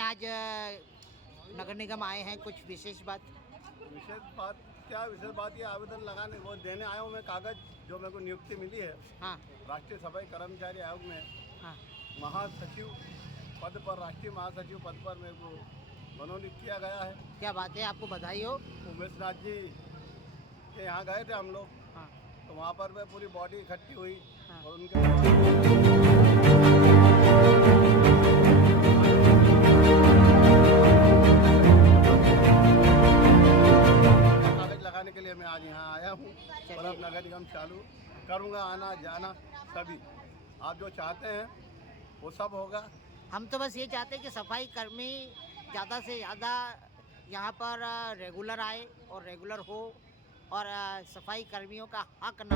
आज नगर निगम आए हैं, कुछ विशेष बात? क्या विशेष बात? ये आवेदन लगाने वो देने आया हूँ मैं, कागज जो मेरे को नियुक्ति मिली है। हाँ। राष्ट्रीय सफाई कर्मचारी आयोग में हाँ। महासचिव पद पर, राष्ट्रीय महासचिव पद पर मेरे को मनोनीत किया गया है। क्या बात है, आपको बधाई हो। उमेश नाथ जी के यहाँ गए थे हम लोग। हाँ। तो वहाँ पर मैं पूरी बॉडी इकट्ठी हुई। हाँ। और उनके के लिए मैं आज यहाँ आया हूँ और अब नगर निगम चालू करूँगा, आना जाना सभी। आप जो चाहते हैं वो सब होगा। हम तो बस ये चाहते हैं कि सफाई कर्मी ज़्यादा से ज़्यादा यहाँ पर रेगुलर आए और रेगुलर हो और सफाई कर्मियों का हक न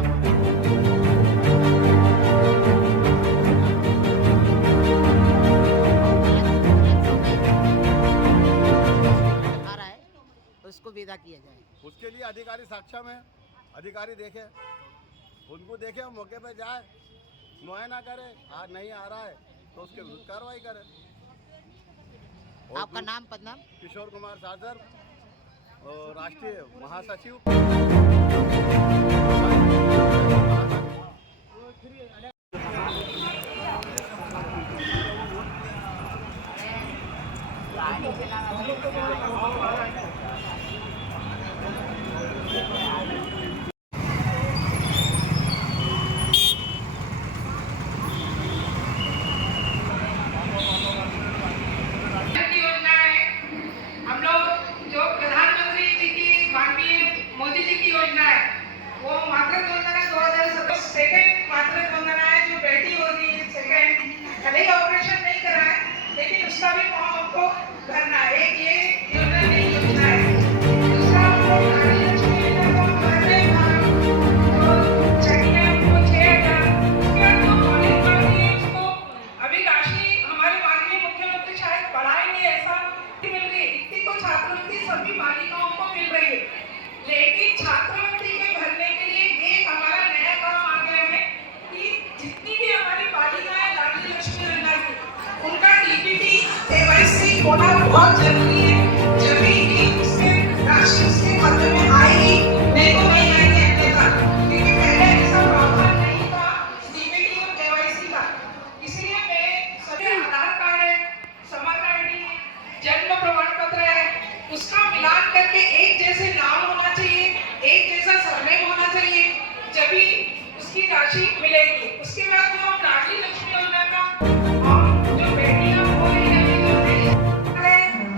आ रहा है उसको विदा किया जाए। उसके लिए अधिकारी सक्षम है। अधिकारी देखे, उनको देखे, मौके पे जाए, मुआयना करे। आज नहीं आ रहा है तो उसके विरुद्ध कार्रवाई करे। आपका नाम पदनाम? किशोर कुमार सागर, राष्ट्रीय महासचिव। ऑपरेशन नहीं करा है, लेकिन उसका भी फॉर्म आपको भरना है। एक ये योजना नहीं योजना है। दूसरा आपको नारी लक्ष्मी योजना को भरने का जो चाहिए आपको 6,000। उसके बाद जो कॉलेज बाकी है उसको अभी राशि हमारे माननीय मुख्यमंत्री शायद बढ़ाएंगे, ऐसा मिल रही है। इतनी को छात्रवृत्ति सभी बालिकाओं को मिल रही है, लेकिन छात्रवृत्ति के भरने के लिए एक हमारा नया काम आ गया है कि जितनी भी हमारी बालिकाएं लाडली लक्ष्मी योजना की उनका डीपीटी केवाईसी होना बहुत जरूरी है। जब भी उसके राशि उसके खाते में आएगी, नहीं तो नहीं आएगी अगले साल, क्योंकि पहले ऐसा प्रावधान नहीं था डीपीटी और केवाईसी का। इसलिए मैं सभी आधार कार्ड है, समाचार आईडी है, जन्म प्रमाण पत्र है, उसका मिलान करके एक जैसे नाम होना चाहिए, एक जैसा सरनेम होना चाहिए, जब भी उसकी राशि मिलेगी। उसके बाद जो लाडली लक्ष्मी योजना का जो बेटियां हो रही है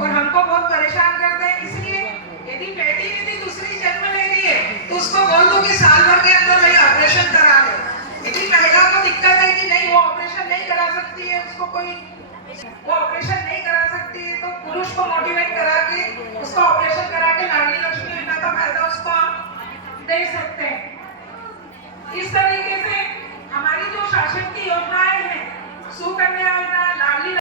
और हमको बहुत परेशान करते हैं। इसलिए यदि बेटी यदि दूसरी जन्म ले रही है तो उसको बोल दो कि साल भर के अंदर वही ऑपरेशन करा ले। यदि महिला को दिक्कत है कि नहीं वो ऑपरेशन नहीं करा सकती है, उसको कोई वो ऑपरेशन नहीं करा सकती है, तो पुरुष को मोटिवेट करा के उसको ऑपरेशन करा के लाडली लक्ष्मी योजना का फायदा उसको दे सकते हैं। इस तरीके से हमारी जो शासन की योजनाएं हैं, सुकन्या योजना, लाडली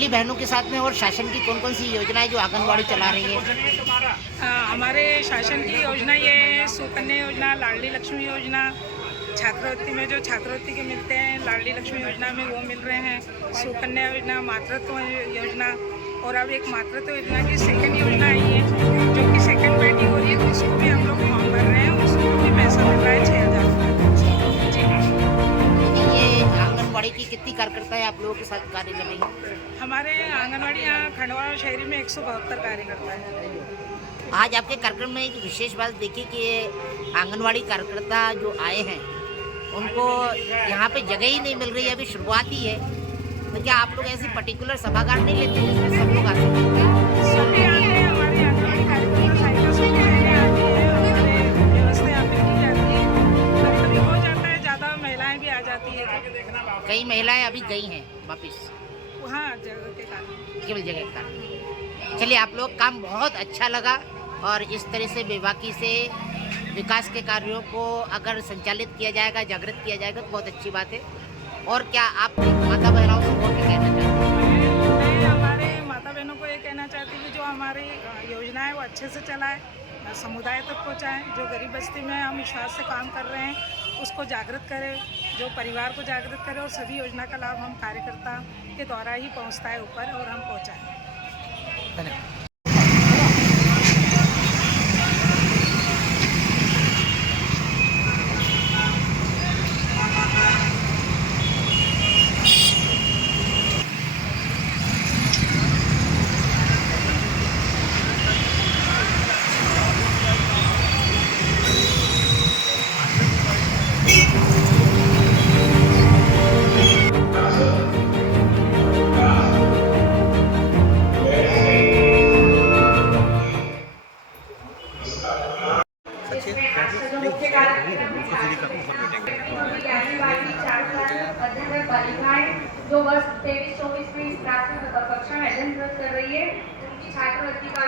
लाडली बहनों के साथ में और शासन की कौन कौन सी योजनाएं जो आंगनबाड़ी चला रही है? हमारे शासन की योजना ये है, सुकन्या योजना, लाडली लक्ष्मी योजना, छात्रवृत्ति में जो छात्रवृत्ति के मिलते हैं लाडली लक्ष्मी योजना में वो मिल रहे हैं, सुकन्या योजना, मातृत्व योजना, और अब एक मातृत्व योजना की सेकंड योजना आई है जो कि सेकंड बेटी हो रही है, तो उसको भी हम लोग फॉर्म भर रहे हैं, उसको भी पैसा मिल रहा है 6,000 जी। ये आंगनबाड़ी की कितनी कार्यकर्ताएं आप लोगों के साथ कार्य कर रही हैं? हमारे आंगनबाड़ी यहाँ खंडवा शहरी में 172 कार्यकर्ता है। आज आपके कार्यक्रम में एक विशेष बात देखी कि ये आंगनबाड़ी कार्यकर्ता जो आए हैं उनको यहाँ पे जगह ही नहीं मिल रही है, अभी शुरुआत ही है, तो क्या आप लोग ऐसी पर्टिकुलर सभागार नहीं लेते जिसमें सब लोग आ सकते हैं? सभी आते हैं, हमारे आंगनबाड़ी कार्यकर्ता साइकिल से रहने आती है, हमारे व्यवस्था यहाँ पे की जाती है, कभी हो जाता है ज़्यादा महिलाएं भी आ जाती है, कई महिलाएं अभी गई हैं वापिस वहाँ जगह के कारण। केवल जगह के कारण। चलिए, आप लोग काम बहुत अच्छा लगा और इस तरह से बेबाकी से विकास के कार्यों को अगर संचालित किया जाएगा, जागृत किया जाएगा तो बहुत अच्छी बात है। और क्या आप माता बहनों से और क्या कहना चाहते हैं? मैं हमारे माता बहनों को ये कहना चाहती हूँ कि जो हमारी योजना है वो अच्छे से चलाए, समुदाय तक पहुँचाएँ, जो गरीब बस्ती में हम विश्वास से काम कर रहे हैं उसको जागृत करें, जो परिवार को जागृत करें, और सभी योजना का लाभ हम कार्यकर्ता के द्वारा ही पहुँचता है ऊपर और हम पहुँचाएँ। धन्यवाद। बालिकाएं जो वर्ष 23-24 में इस प्राथमिक कक्षा में अध्ययनरत कर रही है, उनकी छात्रवृत्ति का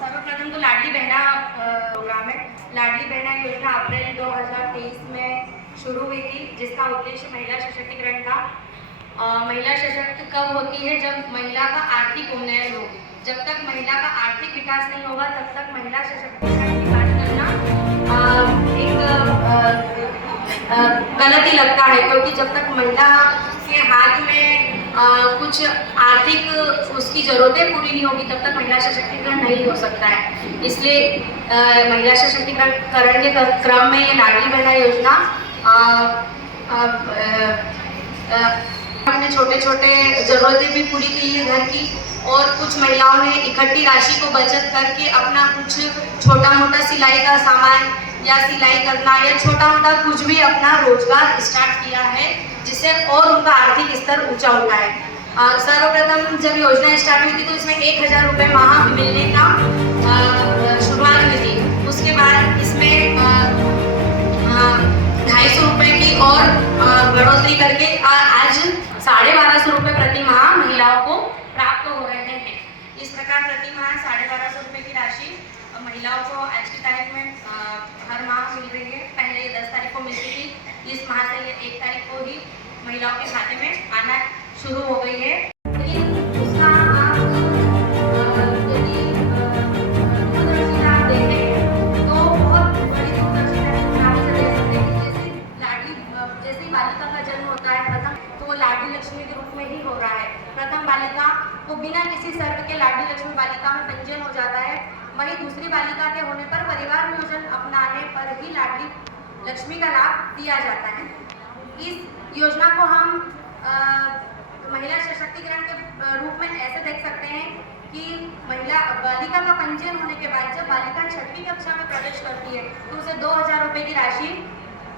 सर्वप्रथम तो लाडली बहना प्रोग्राम है। लाडली बहना योजना अप्रैल 2023 में शुरू हुई थी, जिसका उद्देश्य महिला सशक्तिकरण था। महिला सशक्त कब होती है? जब महिला का आर्थिक उन्नयन हो। जब तक महिला का आर्थिक विकास नहीं होगा तब तक महिला सशक्तिकरण की बात करना एक गलत ही लगता है, क्योंकि जब तक महिला के हाथ में कुछ आर्थिक उसकी ज़रूरतें पूरी नहीं होगी तब तक महिला सशक्तिकरण नहीं हो सकता है। इसलिए महिला सशक्तिकरण के क्रम में ये लाडली बहना योजना हमने छोटे छोटे ज़रूरतें भी पूरी की है घर की, और कुछ महिलाओं ने इकट्ठी राशि को बचत करके अपना कुछ छोटा मोटा सिलाई का सामान या सिलाई करना या छोटा मोटा कुछ भी अपना रोजगार स्टार्ट किया है, जिससे और उनका आर्थिक स्तर ऊंचा उठा है। सर्वप्रथम जब योजना स्टार्ट हुई थी तो इसमें 1,000 रुपये माह मिलने का शुरुआत हुई थी। उसके बाद इसमें 250 रुपये की और बढ़ोतरी करके आज 1250 रुपये प्रति माह महिलाओं को प्राप्त हो रहे हैं। इस प्रकार प्रति माह 1250 रुपये की राशि महिलाओं को आज की तारीख में हर माह मिल रही है। पहले ये 10 तारीख को मिलती थी, इस माह से ये 1 तारीख को ही महिलाओं के खाते में आना शुरू हो गई है। लेकिन उसका आप यदि दूरदर्शिता देखें तो बहुत बड़ी दूरदर्शिता आप से देख सकते हैं। जैसे बालिका का जन्म होता है प्रथम, तो वो लाडली लक्ष्मी के रूप में ही हो रहा है। प्रथम बालिका को बिना किसी शर्त के लाडली लक्ष्मी बालिका में पंजीयन हो जाता है। वहीं दूसरी बालिका के होने पर परिवार नियोजन अपनाने पर ही लाडली लक्ष्मी का लाभ दिया जाता है। इस योजना को हम महिला सशक्तिकरण के रूप में ऐसे देख सकते हैं कि महिला बालिका का पंजीयन होने के बाद जब बालिका 6वीं कक्षा में प्रवेश करती है तो उसे 2,000 रुपये की राशि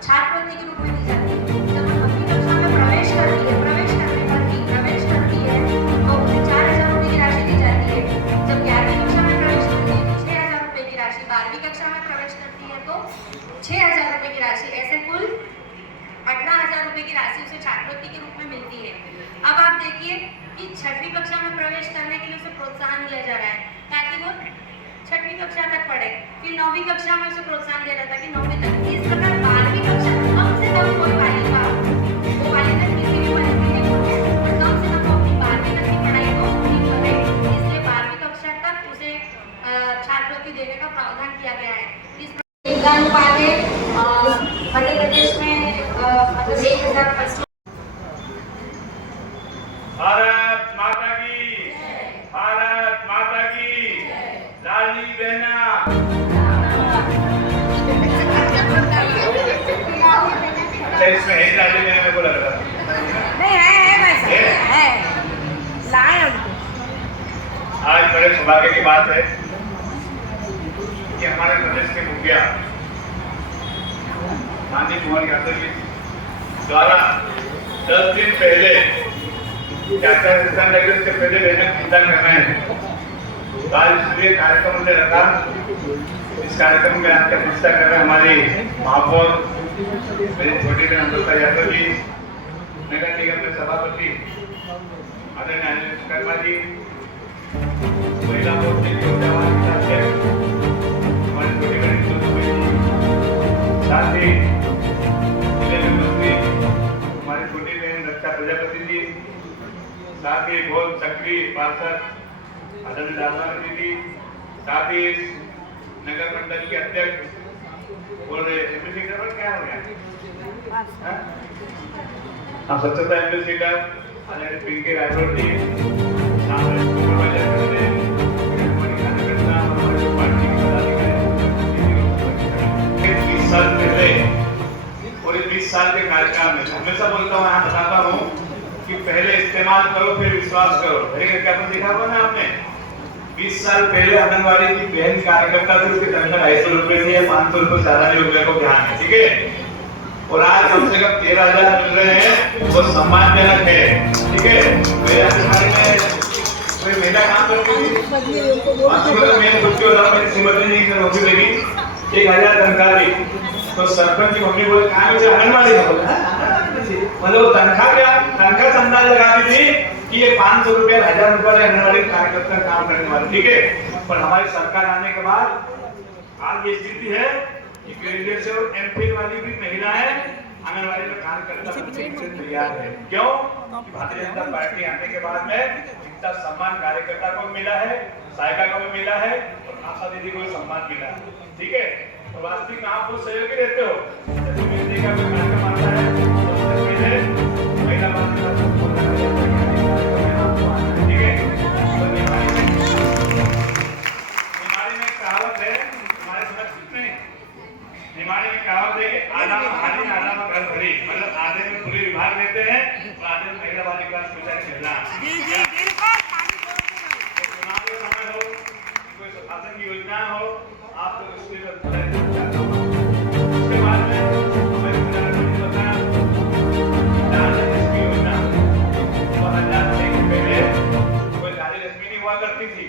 छात्रवृत्ति के रूप में दी जाती है। जब 9वीं कक्षा में प्रवेश करती है, प्रवेश करने पर ही प्रवेश करती है तो उसे 4,000 रुपये की राशि दी जाती है। जब 11वीं कक्षा में प्रवेश करती है तो 6,000 रुपये की राशि, 12वीं कक्षा में प्रवेश करती है तो 6,000 रुपये की राशि, ऐसे कुल 18,000 रुपये की राशि उसे छात्रवृत्ति के रूप में मिलती है। अब आप देखिए कि उसकी 6वीं कक्षा में प्रवेश करने के लिए उसे प्रोत्साहन दिया जा रहा है ताकि वो 6वीं कक्षा तक पढ़े, फिर 9वीं कक्षा में उसे प्रोत्साहन दिया जाता है कि 9वीं तक। इस प्रकार 12वीं कक्षा कम से कम कोई बालिका वो बालिका किसी भी परिस्थिति में कम से कम अपनी 12वीं तक की पढ़ाई को पूरी करे, इसलिए 12वीं कक्षा तक उसे छात्रवृत्ति देने का प्रावधान किया गया है। इस लिंगानुपात मध्य प्रदेश में 1025। भारत माता की, भारत माता की, लाडली बहना। अच्छा इसमें है लाडली बहना, मेरे को लग रहा नहीं है वैसे है लाए उनको। आज बड़े सौभाग्य की बात है कि हमारे प्रदेश के मुखिया माननीय कुमार यादव जी द्वारा 10 दिन पहले से पहले रहने की चिंता कर रहे हैं। आज इसलिए कार्यक्रम हमने रखा। इस कार्यक्रम में आपका हिस्सा कर रहे हैं हमारी महापौर मेरी छोटी बहन अमृता यादव जी, नगर निगम के सभापति आदरणीय अनिल शर्मा जी, महिला मोर्चे के अध्यक्ष हमारी छोटी बहन साथ ही जिले में मंत्री हमारी छोटी बहन रक्षा प्रजापति जी, साथ ही बहुत सक्रिय पार्षद आदरणीय दादाजी जी, साथ ही नगर मंडल के अध्यक्ष और एम्बेसडर क्या हो गया स्वच्छता एम्बेसडर आदरणीय पिंकी राठौर जी, साल पहले और 20 साल के कार्यकाल में हमेशा बोलता हूँ, यहाँ बताता हूँ कि पहले इस्तेमाल करो फिर विश्वास करो। क्या देखा हुआ ना आपने, 20 साल पहले आंगनबाड़ी की बहन कार्यकर्ता थी, उसकी तनख्वाह 250 रुपए थी या 500 रुपए ज्यादा नहीं रुपए को ध्यान है, ठीक है। और आज कम से कम 13,000 मिल रहे हैं, वो सम्मानजनक है, ठीक है। मेरे में कोई महिला काम करोगी मेन कुछ मेरी श्रीमती जी की नौकरी लगी 1,000 तनख्वाह दी, तो सरपंच की मम्मी बोले कहाँ मुझे आंगनबाड़ी में बोला, मतलब तनख्वाह क्या तनख्वाह से अंदाजा लगाती थी कि ये 500 रुपए 1,000 रुपए आंगनबाड़ी कार्यकर्ता काम करने वाले, ठीक है। पर हमारी सरकार आने के बाद आज ये स्थिति है कि ग्रेजुएशन और एमफिल वाली भी महिलाएं आंगनबाड़ी में काम करने के लिए तैयार है। क्यों? भारतीय जनता पार्टी आने के बाद में इतना सम्मान कार्यकर्ता को मिला है, सहायिका को भी मिला है और आशा दीदी को सम्मान मिला है, ठीक है। तो वास्तविक आप बहुत सहयोगी रहते हो, जब मेरे का कोई कार्यक्रम आता है तो पहले महिला ठीक है। तो निमाड़ी में कहावत है, हमारे समझ में निमाड़ी में कहावत है कि आधा हारी आधा में घर भरी, मतलब आधे में पूरी विभाग देते हैं और आधे में महिला वाली क्लास पूछा खेलना। चुनाव के समय हो, कोई शासन की योजना हो, आप तो उसके बाद में हमारे बताया योजना 2006 के पहले कोई लाली लक्ष्मी नहीं हुआ करती थी,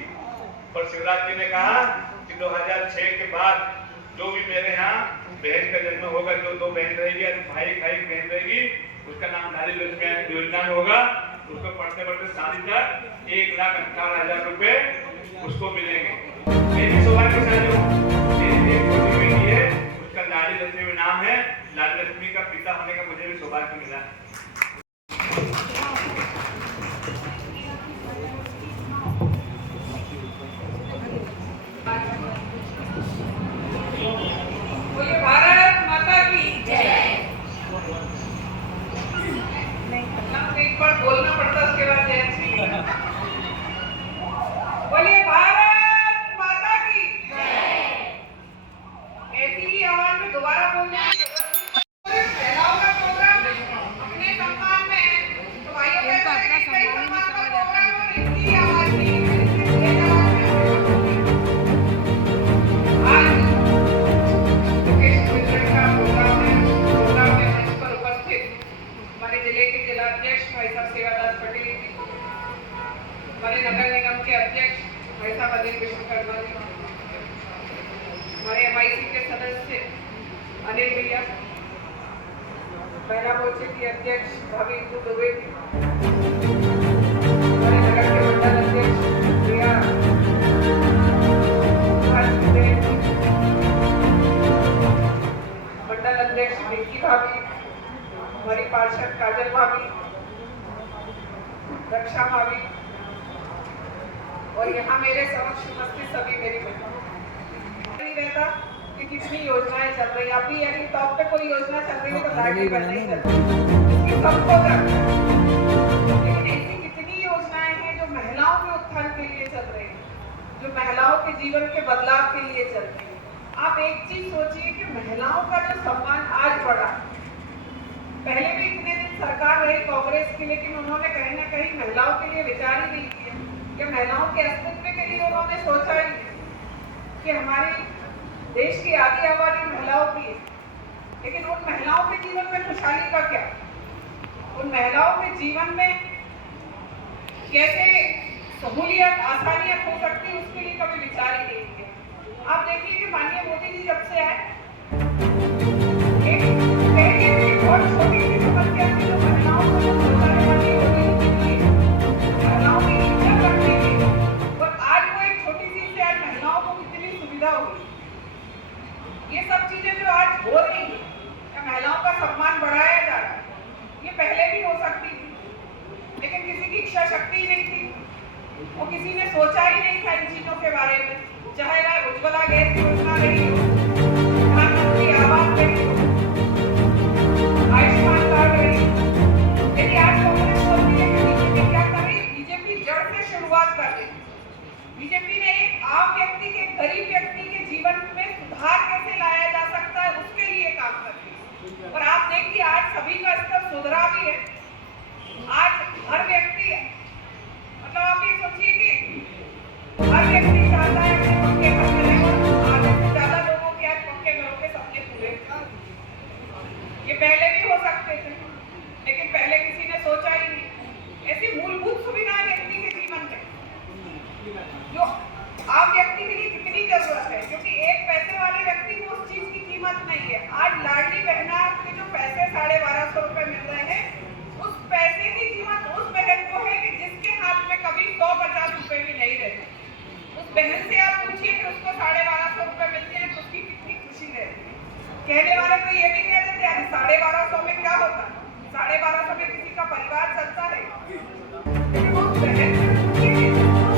पर शिवराज जी ने कहा कि 2006 के बाद जो भी मेरे यहाँ बहन का जन्म होगा, जो 2 बहन रहेगी या भाई बहन रहेगी, उसका नाम लाली लक्ष्मी योजना में होगा। उसको पढ़ते पढ़ते शादी तक 1,58,000 रुपए उसको मिलेंगे। मेरी सौभाग्यशाली छोटी बेटी है, उसका लाली लक्ष्मी नाम है। लाली लक्ष्मी का पिता होने का मुझे भी सौभाग्य मिला है। बोलिए भारत माता की जय। एक बार बोलना पड़ता, उसके बाद जय श्री राम। बोलिए भारत माता की जय। ऐसी ही आवाज में दोबारा बोलने की जरूरत नहीं। फैलाव का प्रोग्राम अपने सम्मान में है, तो भाइयों बहनों कई सम्मान का प्रोग्राम और इनकी आवाज नहीं है, आज जिले के जिलाध्यक्ष भाई साहब सेवादास पटेल जी, हमारे नगर निगम के अध्यक्ष भाई साहब अनिल विश्वकर्मा जी, हमारे MIC के सदस्य अनिल भैया, महिला मोर्चे की अध्यक्ष भाभी इंदु दुबे जी, अध्यक्ष विक्की भाभी, हमारी पार्षद काजल भाभी, रक्षा भाभी और यहाँ मेरे समक्ष उपस्थित सभी मेरी बहनों। नहीं रहता कि कितनी योजनाएं चल रही है, अभी यदि टॉप पे कोई योजना चल रही है तो लाडली बहना ही चल रही है, सबको करना है। लेकिन ऐसी कितनी योजनाएं हैं जो महिलाओं के उत्थान के लिए चल रही है, जो महिलाओं के जीवन के बदलाव के लिए चल रही है। आप एक चीज सोचिए कि महिलाओं का जो सम्मान आज बढ़ा, पहले भी इतने दिन सरकार रही कांग्रेस की, लेकिन उन्होंने कहीं ना कहीं महिलाओं के लिए विचार ही नहीं किया, कि महिलाओं के अस्तित्व के लिए उन्होंने सोचा ही नहीं कि हमारे देश की आधी आबादी महिलाओं की है। लेकिन उन महिलाओं के जीवन में खुशहाली का क्या, उन महिलाओं के जीवन में कैसे सहूलियत आसानियत हो सकती है, उसके लिए कभी विचार ही नहीं किया। आप देखिए कि माननीय मोदी जी जब से आए, एक बहुत छोटी सी समस्या थी जो महिलाओं को सुधारने वाली होती थी, महिलाओं की इज्जत करने की, और आज वो एक छोटी सी से आज महिलाओं को कितनी सुविधा होगी। ये सब चीजें जो आज हो रही है, महिलाओं का सम्मान बढ़ाया जा रहा है, ये पहले भी हो सकती थी, लेकिन किसी की इच्छा शक्ति नहीं थी, वो किसी ने सोचा ही नहीं था इन चीजों के बारे में, चाहे वह उज्ज्वला गैस योजना रही हो, प्रधानमंत्री आवास रही हो, आयुष्मान कार्ड रही हो। लेकिन आज कांग्रेस बोलती है कि बीजेपी क्या कर रही है, बीजेपी जड़ से शुरुआत कर रही है। बीजेपी ने एक आम व्यक्ति के, गरीब व्यक्ति के जीवन में सुधार कैसे लाया जा सकता है, उसके लिए काम कर रही है। और आप देखिए आज सभी का स्तर सुधरा भी है। आज हर व्यक्ति, मतलब आप ये सोचिए कि हर व्यक्ति चाहता है अपने पक्के घर में रहे, और आधे से ज्यादा लोगों के आज पक्के घरों के सपने पूरे। ये पहले भी हो सकते थे, लेकिन पहले किसी ने सोचा ही नहीं। ऐसी मूलभूत सुविधाएं व्यक्ति के जीवन में जो आम व्यक्ति के लिए कितनी जरूरत है, क्योंकि एक पैसे वाले व्यक्ति को उस चीज की कीमत नहीं है। आज लाडली बहना के जो पैसे 1250 रुपए मिल रहे हैं, उस पैसे की कीमत उस बहन को है कि जिसके हाथ में कभी 150 रुपए भी नहीं रहते। उस बहन से आप पूछिए कि उसको 1250 रुपए मिलते हैं तो उसकी कितनी खुशी रहती है। कहने वाले तो ये भी कह देते हैं 1250 में क्या होता है, 1250 में किसी का परिवार चलता है। लेकिन उस बहन से पूछिए कि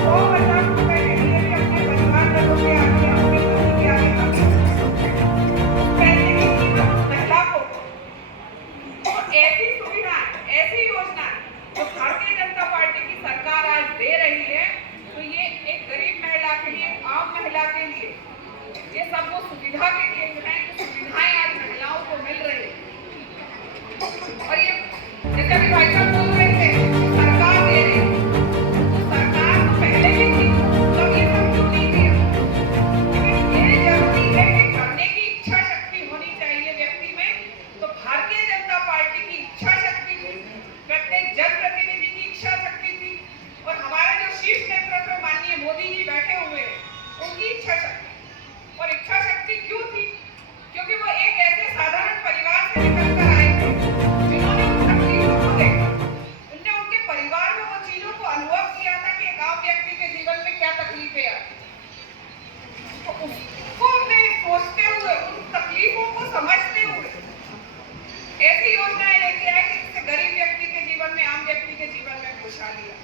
150 रुपए के लिए भी अपने परिवार वालों के आगे, अपने पति के आगे पैसे की कीमत उस महिला को। तो ऐसी सुविधा, ऐसी योजना जो भारतीय जनता पार्टी की सरकार आज दे रही है, तो ये एक गरीब महिला के लिए, आम महिला के लिए, ये सब वो सुविधा के लिए हैं जो सुविधाएं आज महिलाओं को मिल रही है। और ये जैसे भी भाई साहब बोल रहे थे सरकार दे रही है, तो सरकार तो पहले भी थी, तो ये सब क्यों नहीं दिया। लेकिन ये जरूरी है कि करने की इच्छा शक्ति होनी चाहिए व्यक्ति में। तो भारतीय जनता पार्टी की इच्छा शक्ति थी, प्रत्येक जनप्रतिनिधि की इच्छा शक्ति थी, और हमारा जो शीर्ष नेतृत्व में माननीय मोदी जी बैठे हुए हैं, उनकी इच्छा शक्ति। और इच्छा शक्ति क्यों थी, क्योंकि वो एक ऐसे साधारण परिवार से निकलकर आए थे जिन्होंने उन तकलीफों को देखा, उनने उनके परिवार में वो चीजों को अनुभव किया था कि एक आम व्यक्ति के जीवन में क्या तकलीफें आती। तो उसको हमने सोचते हुए, उन तकलीफों को समझते हुए ऐसी योजनाएं लेके आए कि जिससे गरीब व्यक्ति के जीवन में, आम व्यक्ति के जीवन में खुशहाली आए।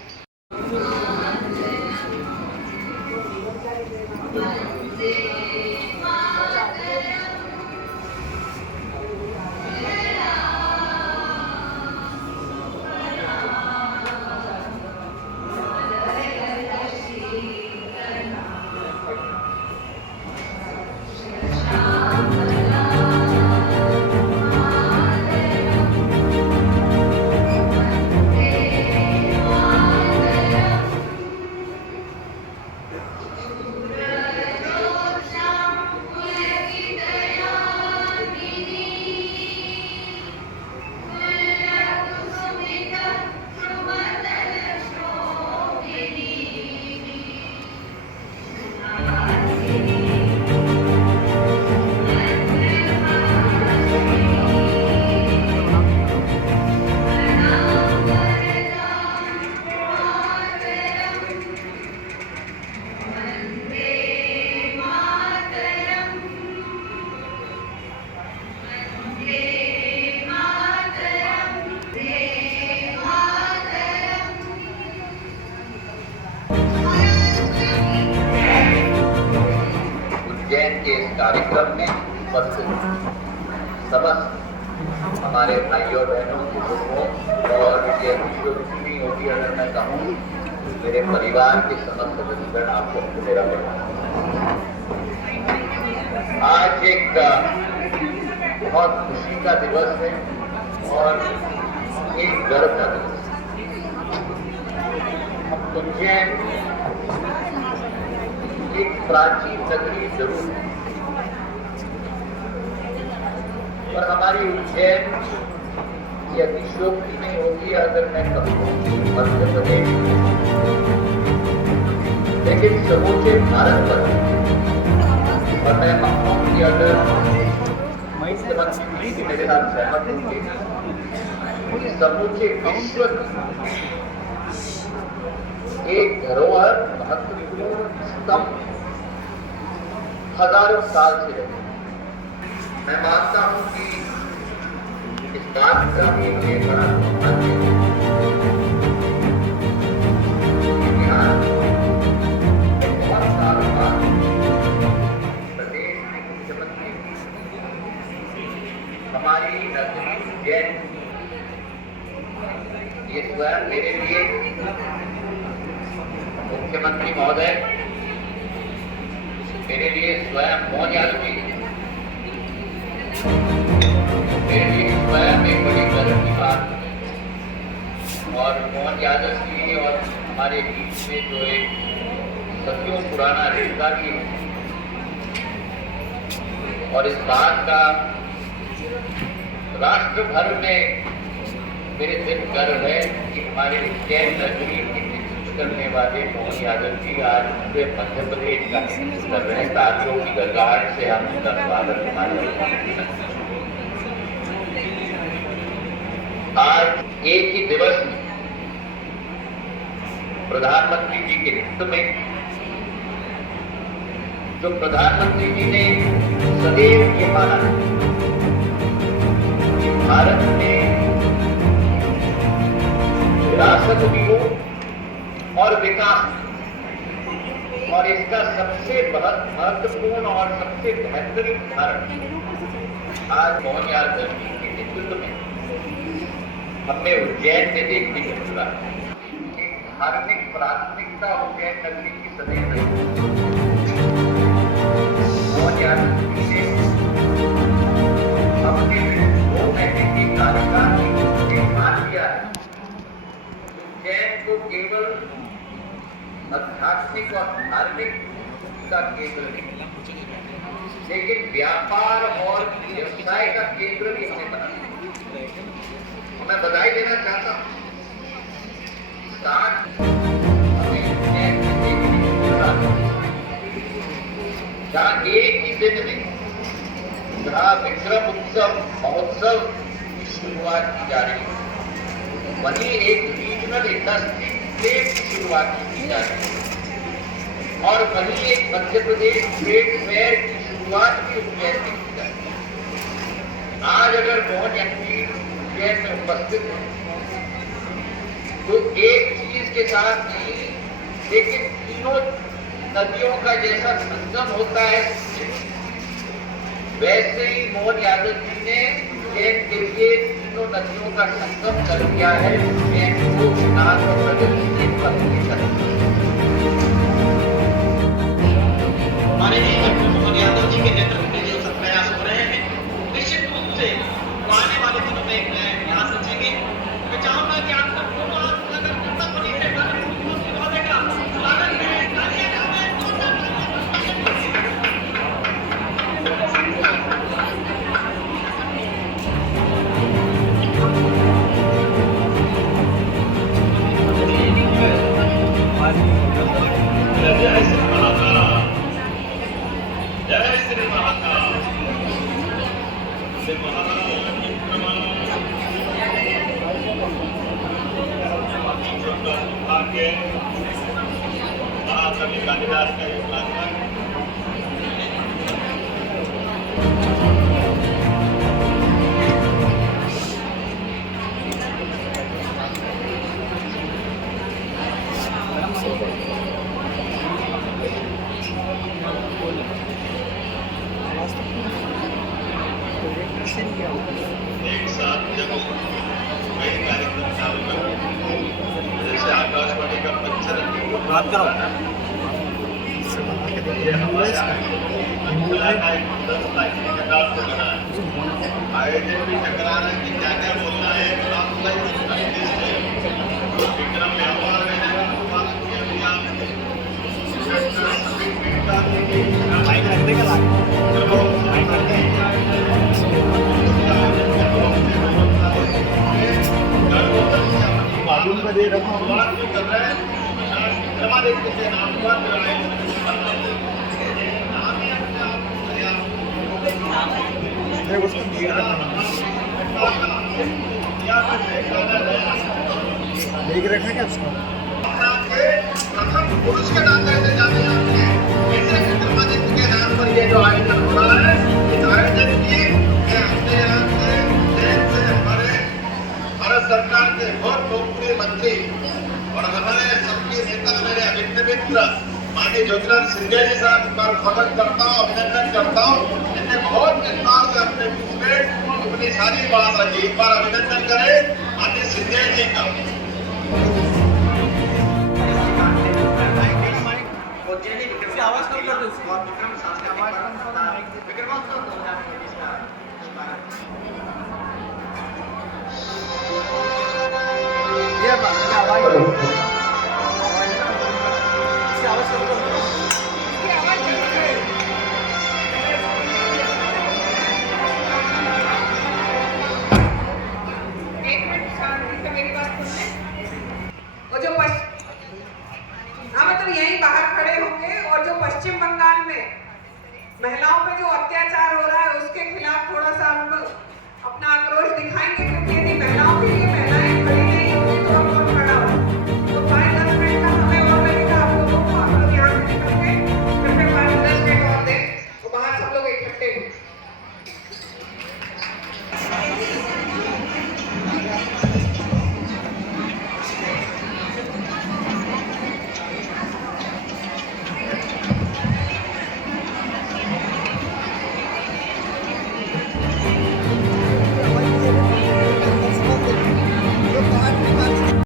कार्यक्रम में उपस्थित समस्त हमारे भाइयों बहनों बुजुर्गों और ये कुछ नहीं होगी अगर मैं कहूँ मेरे परिवार के समस्त सदस्यगण आपको मेरा आज एक बहुत खुशी का दिवस है और एक गर्व का दिवस। हम उज्जैन एक प्राचीन नगरी जरूर है और हमारी उज्जैन ये अतिशयोक्ति नहीं होगी अगर मैं कहूँ मध्य प्रदेश, लेकिन समूचे भारत पर और मैं कहूँ कि अगर मुख्यमंत्री जी मेरे साथ सहमत होंगे समूचे विश्व की एक धरोहर महत्वपूर्ण स्तंभ हजारों साल से रहे। मैं मानता हूं कि इस बात का भी बड़ा इतिहास बहुत सालों बाद प्रदेश के मुख्यमंत्री हमारी नगरी उज्जैन ये स्वयं मेरे लिए मुख्यमंत्री महोदय मेरे लिए स्वयं मोहन यादव जी मेरे लिए स्वयं एक बड़ी गर्व की बात और मोहन यादव जी और हमारे बीच में जो एक सदियों पुराना रिश्ता भी है और इस बात का राष्ट्र भर में मेरे दिल गर्व है कि हमारे उज्जैन नगरी की नेतृत्व करने वाले मोहन यादव जी आज पूरे मध्य प्रदेश का नेतृत्व कर रहे हैं। तालियों की गड़गड़ाहट से हम उनका स्वागत हमारे आज एक ही दिवस में प्रधानमंत्री जी के नेतृत्व में जो प्रधानमंत्री जी ने सदैव ये माना कि भारत में विरासत भी हो और विकास, और इसका सबसे महत्वपूर्ण और सबसे बेहतरीन उदाहरण आज मोहन यादव जी के नेतृत्व में हमने उज्जैन में देखने को मिला। एक धार्मिक प्राथमिकता उज्जैन नगरी की सदैव रही। मोहन यादव जी ने अपने 2 महीने के कार्यकाल में मान लिया है उज्जैन को केवल आध्यात्मिक और धार्मिक का केंद्र नहीं, लेकिन व्यापार और व्यवसाय का केंद्र भी हमें बना। मैं बधाई देना चाहता हूँ जहाँ एक ही दिन में जहाँ विक्रम उत्सव महोत्सव की शुरुआत की जा रही है, वहीं एक रीजनल इंडस्ट्री प्लेस की शुरुआत की जा रही है और वहीं एक मध्य प्रदेश ट्रेड फेयर की शुरुआत भी उज्जैन में की जा रही है। आज अगर मोहन यादव जी उज्जैन में उपस्थित है तो एक चीज के साथ नहीं, लेकिन तीनों नदियों का जैसा संगम होता है वैसे ही मोहन यादव जी ने उज्जैन के लिए तीनों नदियों का संगम कर दिया है। उज्जैन को विकास और प्रगति के पथ पे चलना। हमारे मोहन यादव जी के नेतृत्व में जो सब प्रयास हो रहे हैं, निश्चित रूप से आने वाले दिनों में एक नया इतिहास रचेंगे। मैं चाहूंगा कि आप सबको अगर कितना बड़ी है स्वागत है। कालिदास का योगदान है। एक साथ जब कई कार्यक्रम चालू करते जैसे आकाशवाणी का पंचरत्न ये हमारा आयोजन भी टकरा रहे कि क्या क्या बोलना है विक्रम व्यापार मालूम कर दे रहा हूँ बात भी कर रहे हैं हमारे नाम देख रखा क्या उसको प्रथम पुरुष के नाम कैसे जाने जाते हैं ऐसे विक्रमादित्य के नाम पर ये जो आयोजन हो रहा है इस आयोजन की अपने यहाँ से हमारे भारत सरकार के बहुत लोकप्रिय मंत्री और हमारे सबके नेता मेरे अभिन्न मित्र माननीय ज्योतिरादित्य सिंधिया जी साहब पर स्वागत करता हूँ अभिनंदन करता हूँ इन्हें बहुत विस्तार से अपने बीच में अपनी सारी बात रखी एक बार अभिनंदन करें माननीय सिंधिया जी का आवाज कम कर यहीं बाहर खड़े होंगे और जो पश्चिम बंगाल में महिलाओं पे जो अत्याचार हो रहा है उसके खिलाफ थोड़ा सा हम अपना आक्रोश दिखाएंगे क्योंकि यदि महिलाओं के लिए